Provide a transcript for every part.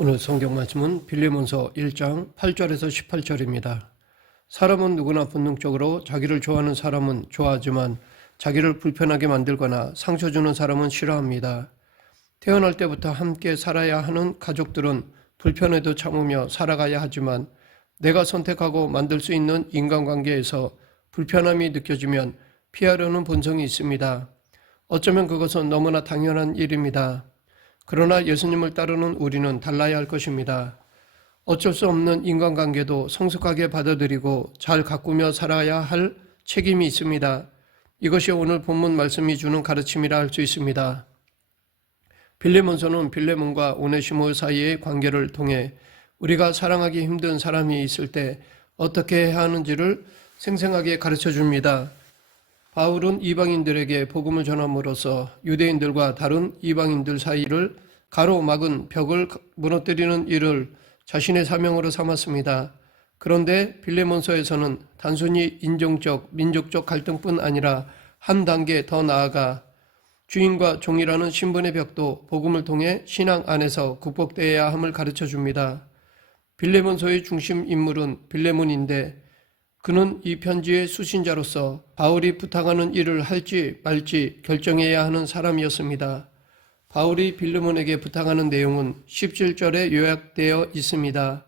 오늘 성경 말씀은 빌레몬서 1장 8절에서 18절입니다. 사람은 누구나 본능적으로 자기를 좋아하는 사람은 좋아하지만 자기를 불편하게 만들거나 상처 주는 사람은 싫어합니다. 태어날 때부터 함께 살아야 하는 가족들은 불편해도 참으며 살아가야 하지만 내가 선택하고 만들 수 있는 인간관계에서 불편함이 느껴지면 피하려는 본성이 있습니다. 어쩌면 그것은 너무나 당연한 일입니다. 그러나 예수님을 따르는 우리는 달라야 할 것입니다. 어쩔 수 없는 인간관계도 성숙하게 받아들이고 잘 가꾸며 살아야 할 책임이 있습니다. 이것이 오늘 본문 말씀이 주는 가르침이라 할 수 있습니다. 빌레몬서는 빌레몬과 오네시모 사이의 관계를 통해 우리가 사랑하기 힘든 사람이 있을 때 어떻게 해야 하는지를 생생하게 가르쳐 줍니다. 바울은 이방인들에게 복음을 전함으로써 유대인들과 다른 이방인들 사이를 가로막은 벽을 무너뜨리는 일을 자신의 사명으로 삼았습니다. 그런데 빌레몬서에서는 단순히 인종적, 민족적 갈등뿐 아니라 한 단계 더 나아가 주인과 종이라는 신분의 벽도 복음을 통해 신앙 안에서 극복되어야 함을 가르쳐 줍니다. 빌레몬서의 중심 인물은 빌레몬인데 그는 이 편지의 수신자로서 바울이 부탁하는 일을 할지 말지 결정해야 하는 사람이었습니다. 바울이 빌레몬에게 부탁하는 내용은 17절에 요약되어 있습니다.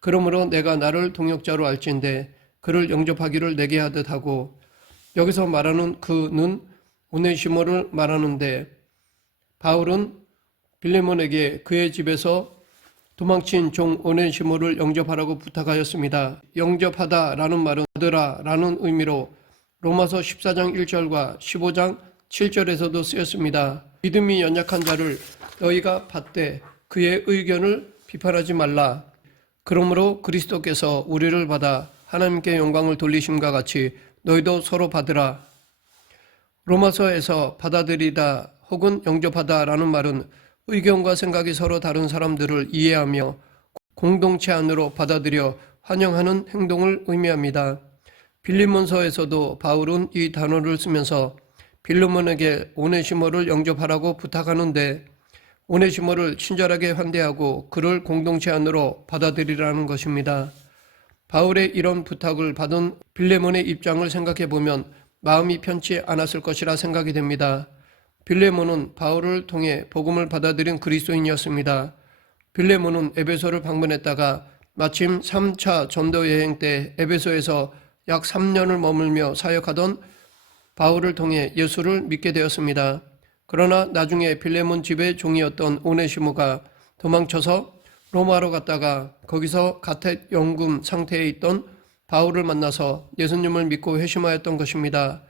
그러므로 내가 나를 동역자로 알진대 그를 영접하기를 내게 하듯 하고, 여기서 말하는 그는 오네시모를 말하는데 바울은 빌레몬에게 그의 집에서 도망친 종 오네시모를 영접하라고 부탁하였습니다. 영접하다라는 말은 받으라라는 의미로 로마서 14장 1절과 15장 7절에서도 쓰였습니다. 믿음이 연약한 자를 너희가 받되 그의 의견을 비판하지 말라. 그러므로 그리스도께서 우리를 받아 하나님께 영광을 돌리심과 같이 너희도 서로 받으라. 로마서에서 받아들이다 혹은 영접하다라는 말은 의견과 생각이 서로 다른 사람들을 이해하며 공동체 안으로 받아들여 환영하는 행동을 의미합니다. 빌레몬서에서도 바울은 이 단어를 쓰면서 빌레몬에게 오네시모를 영접하라고 부탁하는데 오네시모를 친절하게 환대하고 그를 공동체 안으로 받아들이라는 것입니다. 바울의 이런 부탁을 받은 빌레몬의 입장을 생각해 보면 마음이 편치 않았을 것이라 생각이 됩니다. 빌레몬은 바울을 통해 복음을 받아들인 그리스도인이었습니다. 빌레몬은 에베소를 방문했다가 마침 3차 전도 여행 때 에베소에서 약 3년을 머물며 사역하던 바울을 통해 예수를 믿게 되었습니다. 그러나 나중에 빌레몬 집의 종이었던 오네시모가 도망쳐서 로마로 갔다가 거기서 가택 연금 상태에 있던 바울을 만나서 예수님을 믿고 회심하였던 것입니다.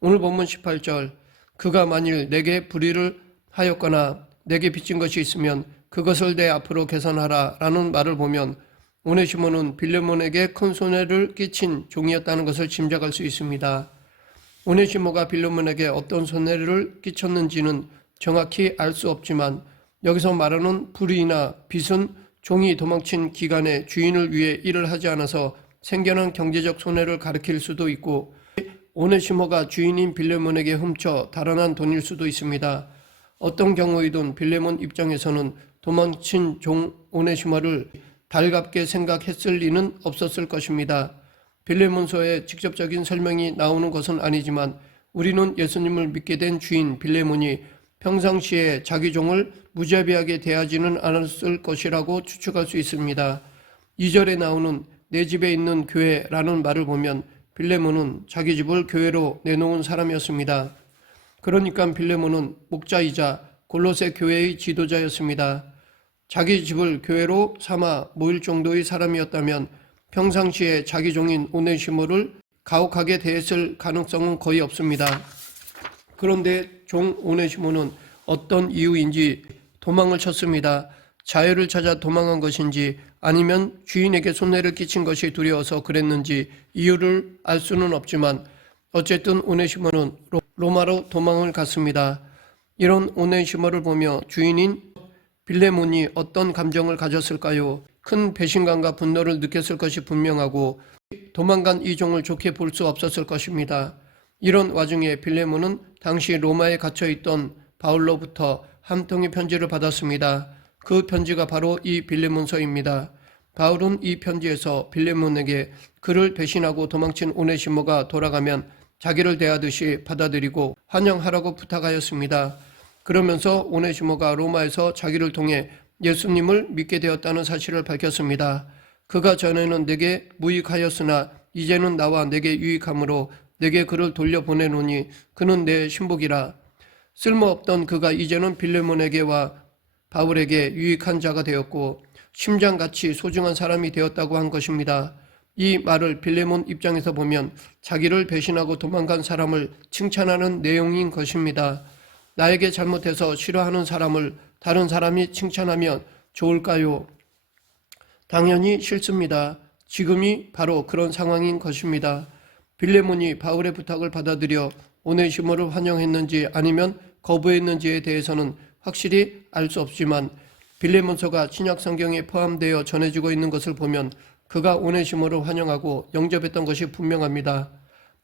오늘 본문 18절, 그가 만일 내게 불의를 하였거나 내게 빚진 것이 있으면 그것을 내 앞으로 계산하라 라는 말을 보면 오네시모는 빌레몬에게 큰 손해를 끼친 종이었다는 것을 짐작할 수 있습니다. 오네시모가 빌레몬에게 어떤 손해를 끼쳤는지는 정확히 알 수 없지만 여기서 말하는 불의나 빚은 종이 도망친 기간에 주인을 위해 일을 하지 않아서 생겨난 경제적 손해를 가리킬 수도 있고 오네시모가 주인인 빌레몬에게 훔쳐 달아난 돈일 수도 있습니다. 어떤 경우이든 빌레몬 입장에서는 도망친 종 오네시모를 달갑게 생각했을 리는 없었을 것입니다. 빌레몬서에 직접적인 설명이 나오는 것은 아니지만 우리는 예수님을 믿게 된 주인 빌레몬이 평상시에 자기 종을 무자비하게 대하지는 않았을 것이라고 추측할 수 있습니다. 2절에 나오는 내 집에 있는 교회라는 말을 보면 빌레몬은 자기 집을 교회로 내놓은 사람이었습니다. 그러니까 빌레몬은 목자이자 골로새 교회의 지도자였습니다. 자기 집을 교회로 삼아 모일 정도의 사람이었다면 평상시에 자기 종인 오네시모를 가혹하게 대했을 가능성은 거의 없습니다. 그런데 종 오네시모는 어떤 이유인지 도망을 쳤습니다. 자유를 찾아 도망한 것인지 아니면 주인에게 손해를 끼친 것이 두려워서 그랬는지 이유를 알 수는 없지만 어쨌든 오네시모는 로마로 도망을 갔습니다. 이런 오네시모를 보며 주인인 빌레몬이 어떤 감정을 가졌을까요? 큰 배신감과 분노를 느꼈을 것이 분명하고 도망간 이 종을 좋게 볼 수 없었을 것입니다. 이런 와중에 빌레몬은 당시 로마에 갇혀있던 바울로부터 한 통의 편지를 받았습니다. 그 편지가 바로 이 빌레몬서입니다. 바울은 이 편지에서 빌레몬에게 그를 배신하고 도망친 오네시모가 돌아가면 자기를 대하듯이 받아들이고 환영하라고 부탁하였습니다. 그러면서 오네시모가 로마에서 자기를 통해 예수님을 믿게 되었다는 사실을 밝혔습니다. 그가 전에는 내게 무익하였으나 이제는 나와 내게 유익함으로 내게 그를 돌려보내노니 그는 내 신복이라. 쓸모없던 그가 이제는 빌레몬에게와 바울에게 유익한 자가 되었고 심장같이 소중한 사람이 되었다고 한 것입니다. 이 말을 빌레몬 입장에서 보면 자기를 배신하고 도망간 사람을 칭찬하는 내용인 것입니다. 나에게 잘못해서 싫어하는 사람을 다른 사람이 칭찬하면 좋을까요? 당연히 싫습니다. 지금이 바로 그런 상황인 것입니다. 빌레몬이 바울의 부탁을 받아들여 오네시모를 환영했는지 아니면 거부했는지에 대해서는 확실히 알 수 없지만 빌레몬서가 신약 성경에 포함되어 전해지고 있는 것을 보면 그가 오네시모를 환영하고 영접했던 것이 분명합니다.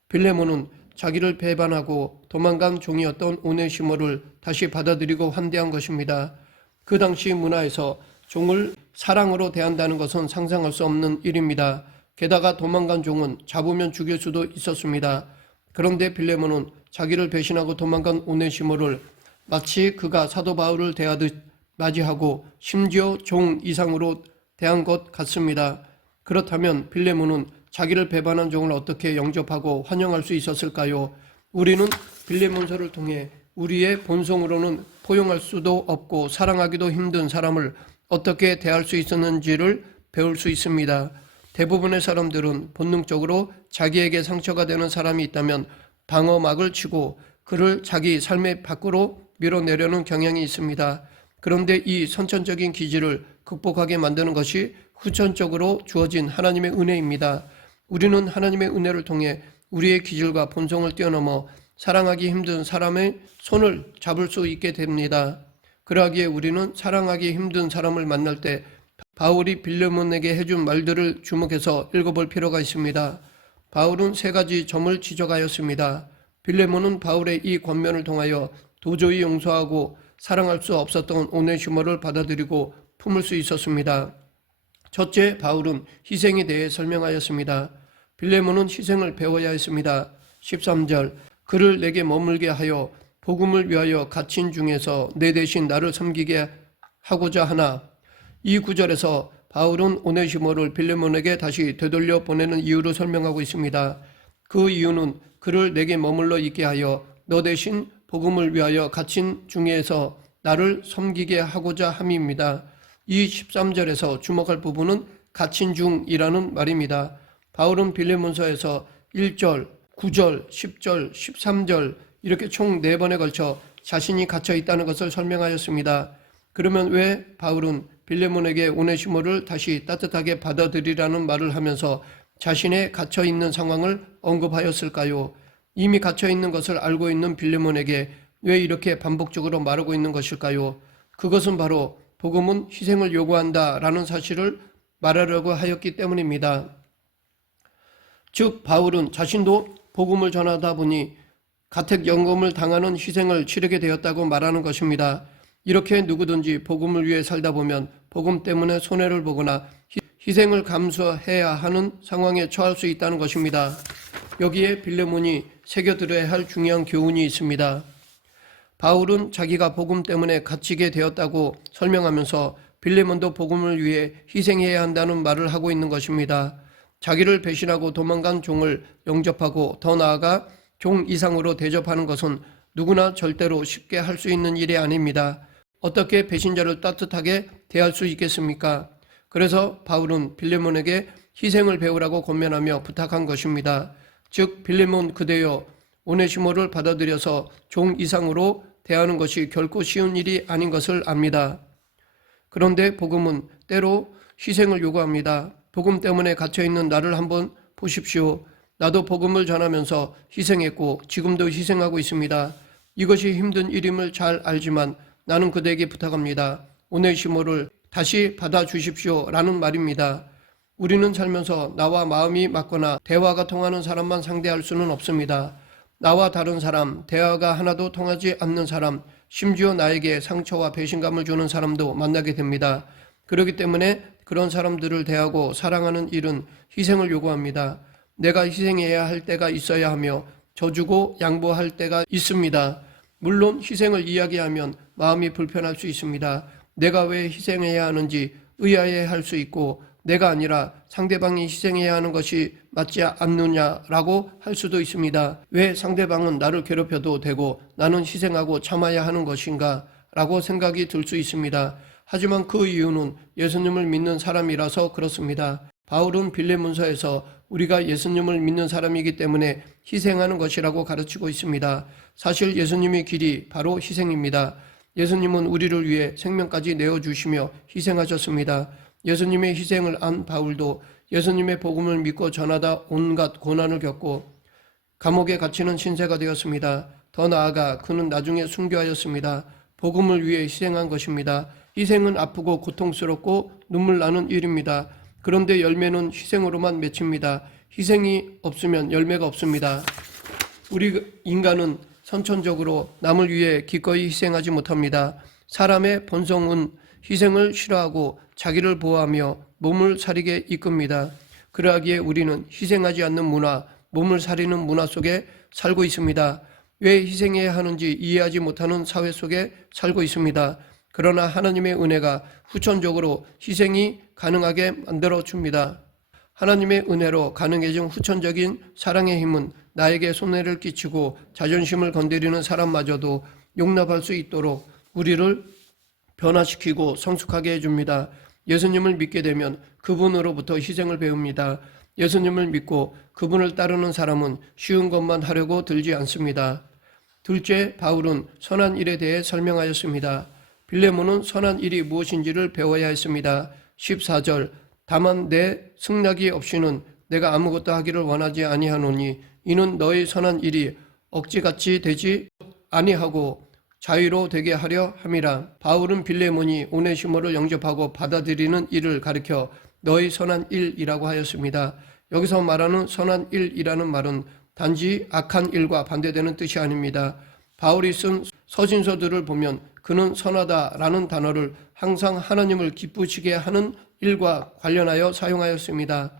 빌레몬은 자기를 배반하고 도망간 종이었던 오네시모를 다시 받아들이고 환대한 것입니다. 그 당시 문화에서 종을 사랑으로 대한다는 것은 상상할 수 없는 일입니다. 게다가 도망간 종은 잡으면 죽일 수도 있었습니다. 그런데 빌레몬은 자기를 배신하고 도망간 오네시모를 마치 그가 사도 바울을 대하듯 맞이하고 심지어 종 이상으로 대한 것 같습니다. 그렇다면 빌레몬은 자기를 배반한 종을 어떻게 영접하고 환영할 수 있었을까요? 우리는 빌레몬서를 통해 우리의 본성으로는 포용할 수도 없고 사랑하기도 힘든 사람을 어떻게 대할 수 있었는지를 배울 수 있습니다. 대부분의 사람들은 본능적으로 자기에게 상처가 되는 사람이 있다면 방어막을 치고 그를 자기 삶의 밖으로 밀어내려는 경향이 있습니다. 그런데 이 선천적인 기질을 극복하게 만드는 것이 후천적으로 주어진 하나님의 은혜입니다. 우리는 하나님의 은혜를 통해 우리의 기질과 본성을 뛰어넘어 사랑하기 힘든 사람의 손을 잡을 수 있게 됩니다. 그러기에 우리는 사랑하기 힘든 사람을 만날 때 바울이 빌레몬에게 해준 말들을 주목해서 읽어볼 필요가 있습니다. 바울은 세 가지 점을 지적하였습니다. 빌레몬은 바울의 이 권면을 통하여 도저히 용서하고 사랑할 수 없었던 오네시모를 받아들이고 품을 수 있었습니다. 첫째, 바울은 희생에 대해 설명하였습니다. 빌레몬은 희생을 배워야 했습니다. 13절, 그를 내게 머물게 하여 복음을 위하여 갇힌 중에서 내 대신 나를 섬기게 하고자 하나. 이 구절에서 바울은 오네시모를 빌레몬에게 다시 되돌려 보내는 이유를 설명하고 있습니다. 그 이유는 그를 내게 머물러 있게 하여 너 대신 복음을 위하여 갇힌 중에서 나를 섬기게 하고자 함입니다. 이 13절에서 주목할 부분은 갇힌 중이라는 말입니다. 바울은 빌레몬서에서 1절, 9절, 10절, 13절 이렇게 총 4번에 걸쳐 자신이 갇혀 있다는 것을 설명하였습니다. 그러면 왜 바울은 빌레몬에게 오네시모를 다시 따뜻하게 받아들이라는 말을 하면서 자신의 갇혀 있는 상황을 언급하였을까요? 이미 갇혀 있는 것을 알고 있는 빌레몬에게 왜 이렇게 반복적으로 말하고 있는 것일까요? 그것은 바로 복음은 희생을 요구한다라는 사실을 말하려고 하였기 때문입니다. 즉 바울은 자신도 복음을 전하다 보니 가택연금을 당하는 희생을 치르게 되었다고 말하는 것입니다. 이렇게 누구든지 복음을 위해 살다 보면 복음 때문에 손해를 보거나 희생을 감수해야 하는 상황에 처할 수 있다는 것입니다. 여기에 빌레몬이 새겨들어야 할 중요한 교훈이 있습니다. 바울은 자기가 복음 때문에 갇히게 되었다고 설명하면서 빌레몬도 복음을 위해 희생해야 한다는 말을 하고 있는 것입니다. 자기를 배신하고 도망간 종을 영접하고 더 나아가 종 이상으로 대접하는 것은 누구나 절대로 쉽게 할 수 있는 일이 아닙니다. 어떻게 배신자를 따뜻하게 대할 수 있겠습니까? 그래서 바울은 빌레몬에게 희생을 배우라고 권면하며 부탁한 것입니다. 즉 빌레몬 그대여 오네시모를 받아들여서 종 이상으로 대하는 것이 결코 쉬운 일이 아닌 것을 압니다. 그런데 복음은 때로 희생을 요구합니다. 복음 때문에 갇혀있는 나를 한번 보십시오. 나도 복음을 전하면서 희생했고 지금도 희생하고 있습니다. 이것이 힘든 일임을 잘 알지만 나는 그대에게 부탁합니다. 오네시모를 다시 받아주십시오 라는 말입니다. 우리는 살면서 나와 마음이 맞거나 대화가 통하는 사람만 상대할 수는 없습니다. 나와 다른 사람, 대화가 하나도 통하지 않는 사람, 심지어 나에게 상처와 배신감을 주는 사람도 만나게 됩니다. 그렇기 때문에 그런 사람들을 대하고 사랑하는 일은 희생을 요구합니다. 내가 희생해야 할 때가 있어야 하며 져주고 양보할 때가 있습니다. 물론 희생을 이야기하면 마음이 불편할 수 있습니다. 내가 왜 희생해야 하는지 의아해할 수 있고 내가 아니라 상대방이 희생해야 하는 것이 맞지 않느냐라고 할 수도 있습니다. 왜 상대방은 나를 괴롭혀도 되고 나는 희생하고 참아야 하는 것인가 라고 생각이 들 수 있습니다. 하지만 그 이유는 예수님을 믿는 사람이라서 그렇습니다. 바울은 빌레몬서에서 우리가 예수님을 믿는 사람이기 때문에 희생하는 것이라고 가르치고 있습니다. 사실 예수님의 길이 바로 희생입니다. 예수님은 우리를 위해 생명까지 내어주시며 희생하셨습니다. 예수님의 희생을 안 바울도 예수님의 복음을 믿고 전하다 온갖 고난을 겪고 감옥에 갇히는 신세가 되었습니다. 더 나아가 그는 나중에 순교하였습니다. 복음을 위해 희생한 것입니다. 희생은 아프고 고통스럽고 눈물 나는 일입니다. 그런데 열매는 희생으로만 맺힙니다. 희생이 없으면 열매가 없습니다. 우리 인간은 선천적으로 남을 위해 기꺼이 희생하지 못합니다. 사람의 본성은 희생을 싫어하고 자기를 보호하며 몸을 사리게 이끕니다. 그러하기에 우리는 희생하지 않는 문화, 몸을 사리는 문화 속에 살고 있습니다. 왜 희생해야 하는지 이해하지 못하는 사회 속에 살고 있습니다. 그러나 하나님의 은혜가 후천적으로 희생이 가능하게 만들어줍니다. 하나님의 은혜로 가능해진 후천적인 사랑의 힘은 나에게 손해를 끼치고 자존심을 건드리는 사람마저도 용납할 수 있도록 우리를 변화시키고 성숙하게 해줍니다. 예수님을 믿게 되면 그분으로부터 희생을 배웁니다. 예수님을 믿고 그분을 따르는 사람은 쉬운 것만 하려고 들지 않습니다. 둘째, 바울은 선한 일에 대해 설명하였습니다. 빌레몬은 선한 일이 무엇인지를 배워야 했습니다. 14절, 다만 내 승낙이 없이는 내가 아무것도 하기를 원하지 아니하노니 이는 너의 선한 일이 억지같이 되지 아니하고 자유로 되게 하려 함이라. 바울은 빌레몬이 오네시모를 영접하고 받아들이는 일을 가리켜 너의 선한 일이라고 하였습니다. 여기서 말하는 선한 일이라는 말은 단지 악한 일과 반대되는 뜻이 아닙니다. 바울이 쓴 서신서들을 보면 그는 선하다라는 단어를 항상 하나님을 기쁘시게 하는 일과 관련하여 사용하였습니다.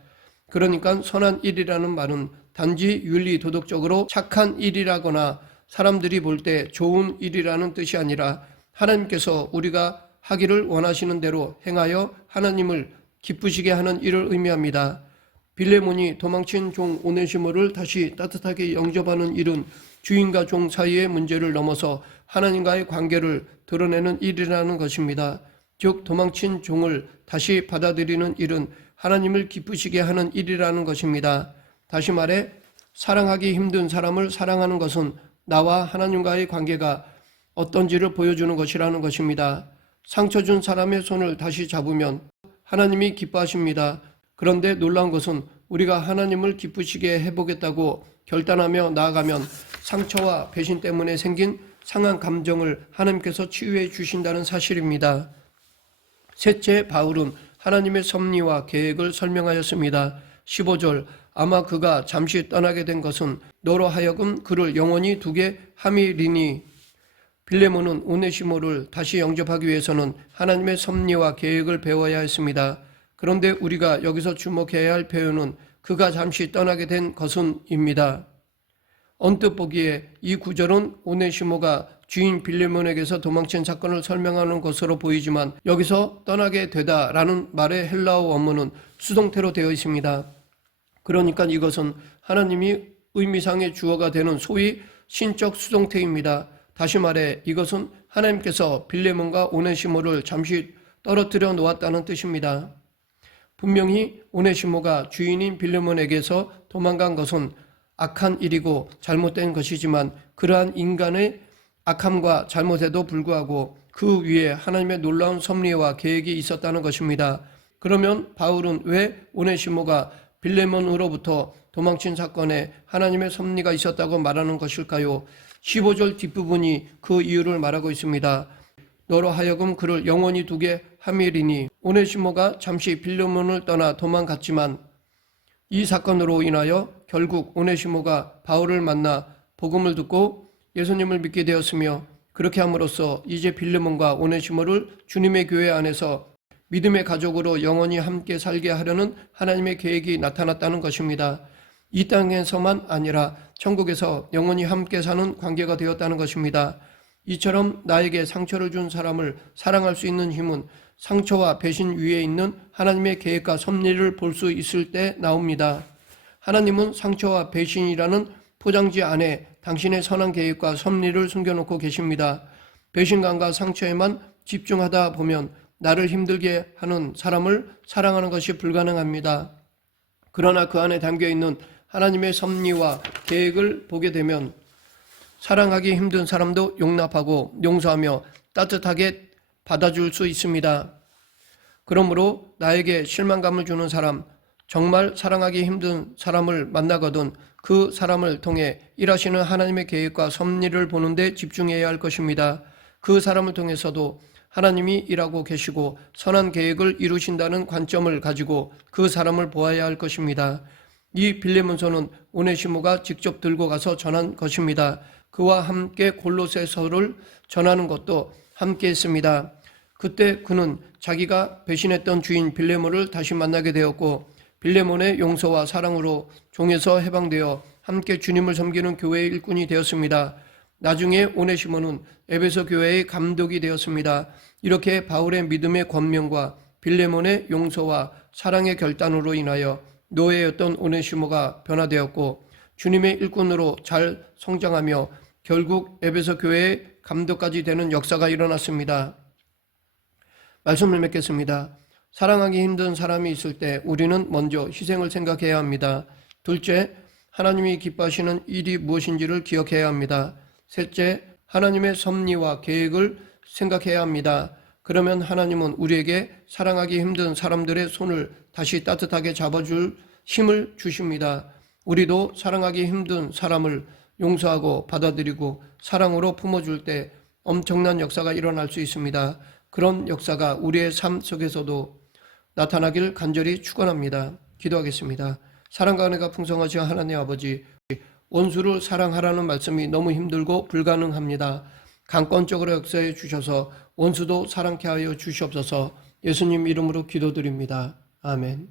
그러니까 선한 일이라는 말은 단지 윤리 도덕적으로 착한 일이라거나 사람들이 볼 때 좋은 일이라는 뜻이 아니라 하나님께서 우리가 하기를 원하시는 대로 행하여 하나님을 기쁘시게 하는 일을 의미합니다. 빌레몬이 도망친 종 오네시모를 다시 따뜻하게 영접하는 일은 주인과 종 사이의 문제를 넘어서 하나님과의 관계를 드러내는 일이라는 것입니다. 즉 도망친 종을 다시 받아들이는 일은 하나님을 기쁘시게 하는 일이라는 것입니다. 다시 말해 사랑하기 힘든 사람을 사랑하는 것은 나와 하나님과의 관계가 어떤지를 보여주는 것이라는 것입니다. 상처 준 사람의 손을 다시 잡으면 하나님이 기뻐하십니다. 그런데 놀라운 것은 우리가 하나님을 기쁘시게 해보겠다고 결단하며 나아가면 상처와 배신 때문에 생긴 상한 감정을 하나님께서 치유해 주신다는 사실입니다. 셋째, 바울은 하나님의 섭리와 계획을 설명하였습니다. 15절, 아마 그가 잠시 떠나게 된 것은 너로 하여금 그를 영원히 두게 함이리니. 빌레몬은 오네시모를 다시 영접하기 위해서는 하나님의 섭리와 계획을 배워야 했습니다. 그런데 우리가 여기서 주목해야 할 표현은 그가 잠시 떠나게 된 것은입니다. 언뜻 보기에 이 구절은 오네시모가 주인 빌레몬에게서 도망친 사건을 설명하는 것으로 보이지만 여기서 떠나게 되다라는 말의 헬라어 원문은 수동태로 되어 있습니다. 그러니까 이것은 하나님이 의미상의 주어가 되는 소위 신적 수동태입니다. 다시 말해 이것은 하나님께서 빌레몬과 오네시모를 잠시 떨어뜨려 놓았다는 뜻입니다. 분명히 오네시모가 주인인 빌레몬에게서 도망간 것은 악한 일이고 잘못된 것이지만 그러한 인간의 악함과 잘못에도 불구하고 그 위에 하나님의 놀라운 섭리와 계획이 있었다는 것입니다. 그러면 바울은 왜 오네시모가 빌레몬으로부터 도망친 사건에 하나님의 섭리가 있었다고 말하는 것일까요? 15절 뒷부분이 그 이유를 말하고 있습니다. 너로 하여금 그를 영원히 두게 함이리니. 오네시모가 잠시 빌레몬을 떠나 도망갔지만 이 사건으로 인하여 결국 오네시모가 바울을 만나 복음을 듣고 예수님을 믿게 되었으며 그렇게 함으로써 이제 빌레몬과 오네시모를 주님의 교회 안에서 믿음의 가족으로 영원히 함께 살게 하려는 하나님의 계획이 나타났다는 것입니다. 이 땅에서만 아니라 천국에서 영원히 함께 사는 관계가 되었다는 것입니다. 이처럼 나에게 상처를 준 사람을 사랑할 수 있는 힘은 상처와 배신 위에 있는 하나님의 계획과 섭리를 볼 수 있을 때 나옵니다. 하나님은 상처와 배신이라는 포장지 안에 당신의 선한 계획과 섭리를 숨겨놓고 계십니다. 배신감과 상처에만 집중하다 보면 나를 힘들게 하는 사람을 사랑하는 것이 불가능합니다. 그러나 그 안에 담겨있는 하나님의 섭리와 계획을 보게 되면 사랑하기 힘든 사람도 용납하고 용서하며 따뜻하게 받아줄 수 있습니다. 그러므로 나에게 실망감을 주는 사람, 정말 사랑하기 힘든 사람을 만나거든 그 사람을 통해 일하시는 하나님의 계획과 섭리를 보는 데 집중해야 할 것입니다. 그 사람을 통해서도 하나님이 일하고 계시고 선한 계획을 이루신다는 관점을 가지고 그 사람을 보아야 할 것입니다. 이 빌레몬서는 오네시모가 직접 들고 가서 전한 것입니다. 그와 함께 골로새서를 전하는 것도 함께 했습니다. 그때 그는 자기가 배신했던 주인 빌레몬을 다시 만나게 되었고 빌레몬의 용서와 사랑으로 종에서 해방되어 함께 주님을 섬기는 교회의 일꾼이 되었습니다. 나중에 오네시모는 에베소 교회의 감독이 되었습니다. 이렇게 바울의 믿음의 권면과 빌레몬의 용서와 사랑의 결단으로 인하여 노예였던 오네시모가 변화되었고 주님의 일꾼으로 잘 성장하며 결국 에베소 교회의 감독까지 되는 역사가 일어났습니다. 말씀을 맺겠습니다. 사랑하기 힘든 사람이 있을 때 우리는 먼저 희생을 생각해야 합니다. 둘째, 하나님이 기뻐하시는 일이 무엇인지를 기억해야 합니다. 셋째, 하나님의 섭리와 계획을 생각해야 합니다. 그러면 하나님은 우리에게 사랑하기 힘든 사람들의 손을 다시 따뜻하게 잡아줄 힘을 주십니다. 우리도 사랑하기 힘든 사람을 용서하고 받아들이고 사랑으로 품어줄 때 엄청난 역사가 일어날 수 있습니다. 그런 역사가 우리의 삶 속에서도 나타나길 간절히 축원합니다. 기도하겠습니다. 사랑과 은혜가 풍성하신 하나님 아버지, 원수를 사랑하라는 말씀이 너무 힘들고 불가능합니다. 강권적으로 역사해 주셔서 원수도 사랑케 하여 주시옵소서. 예수님 이름으로 기도드립니다. 아멘.